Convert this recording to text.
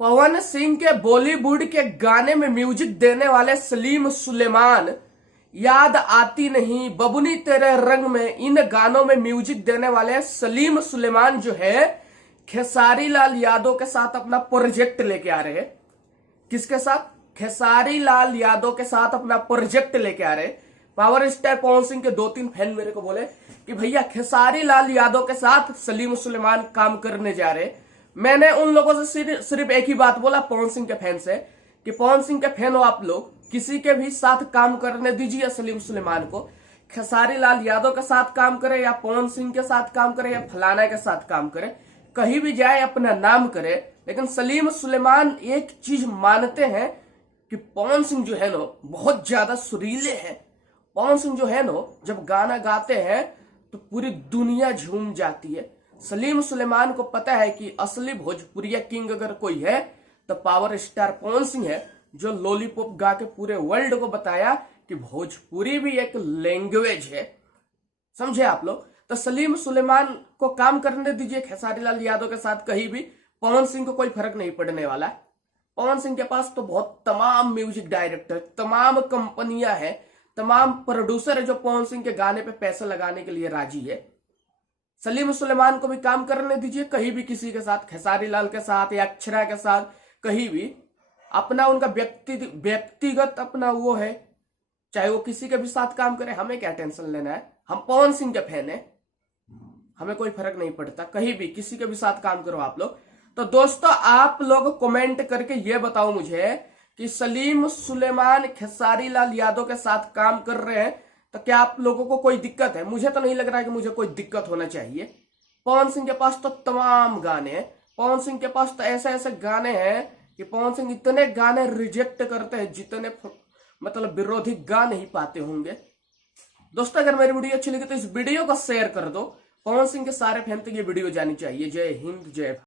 पवन सिंह के बॉलीवुड के गाने में म्यूजिक देने वाले सलीम सुलेमान, याद आती नहीं बबुनी तेरे रंग में, इन गानों में म्यूजिक देने वाले सलीम सुलेमान जो है खेसारी लाल यादव के साथ अपना प्रोजेक्ट लेके आ रहे हैं। किसके साथ? खेसारी लाल यादव के साथ अपना प्रोजेक्ट लेके आ रहे। पावर स्टार पवन सिंह के 2-3 फैन मेरे को बोले कि भैया खेसारी लाल यादव के साथ सलीम सुलेमान काम करने जा रहे। मैंने उन लोगों से सिर्फ एक ही बात बोला पवन सिंह के फैन से कि पवन सिंह के फैन हो आप लोग, किसी के भी साथ काम करने दीजिए सलीम सुलेमान को। खेसारी लाल यादव के साथ काम करे या पवन सिंह के साथ काम करे या फलाना के साथ काम करे, कहीं भी जाए अपना नाम करे। लेकिन सलीम सुलेमान एक चीज मानते हैं कि पवन सिंह जो है ना बहुत ज्यादा सुरीले हैं। पवन सिंह जो है ना जब गाना गाते हैं तो पूरी दुनिया झूम जाती है। सलीम सुलेमान को पता है कि असली भोजपुरिया किंग अगर कोई है तो पावर स्टार पवन सिंह है, जो लॉलीपॉप गा के पूरे वर्ल्ड को बताया कि भोजपुरी भी एक लैंग्वेज है। समझे आप लोग? तो सलीम सुलेमान को काम करने दीजिए खेसारी लाल यादव के साथ कहीं भी। पवन सिंह को कोई फर्क नहीं पड़ने वाला। पवन सिंह के पास तो बहुत तमाम म्यूजिक डायरेक्टर, तमाम कंपनियां हैं, तमाम प्रोड्यूसर है जो पवन सिंह के गाने पे पैसे लगाने के लिए राजी है। सलीम सुलेमान को भी काम करने दीजिए कहीं भी, किसी के साथ, खेसारी लाल के साथ या अक्षरा के साथ, कहीं भी। अपना उनका व्यक्तिगत अपना वो है, चाहे वो किसी के भी साथ काम करे, हमें क्या टेंशन लेना है। हम पवन सिंह के फैन है, हमें कोई फर्क नहीं पड़ता, कहीं भी किसी के भी साथ काम करो आप लोग। तो दोस्तों आप लोग कमेंट करके ये बताओ मुझे कि सलीम सुलेमान खेसारी लाल यादव के साथ काम कर रहे हैं तो क्या आप लोगों को कोई दिक्कत है? मुझे तो नहीं लग रहा है कि मुझे कोई दिक्कत होना चाहिए। पवन सिंह के पास तो तमाम गाने हैं, पवन सिंह के पास तो ऐसे ऐसे गाने हैं कि पवन सिंह इतने गाने रिजेक्ट करते हैं जितने मतलब विरोधी गा नहीं पाते होंगे। दोस्तों अगर मेरी वीडियो अच्छी लगी तो इस वीडियो को शेयर कर दो। पवन सिंह के सारे फैन तक ये वीडियो जानी चाहिए। जय हिंद, जय भारत।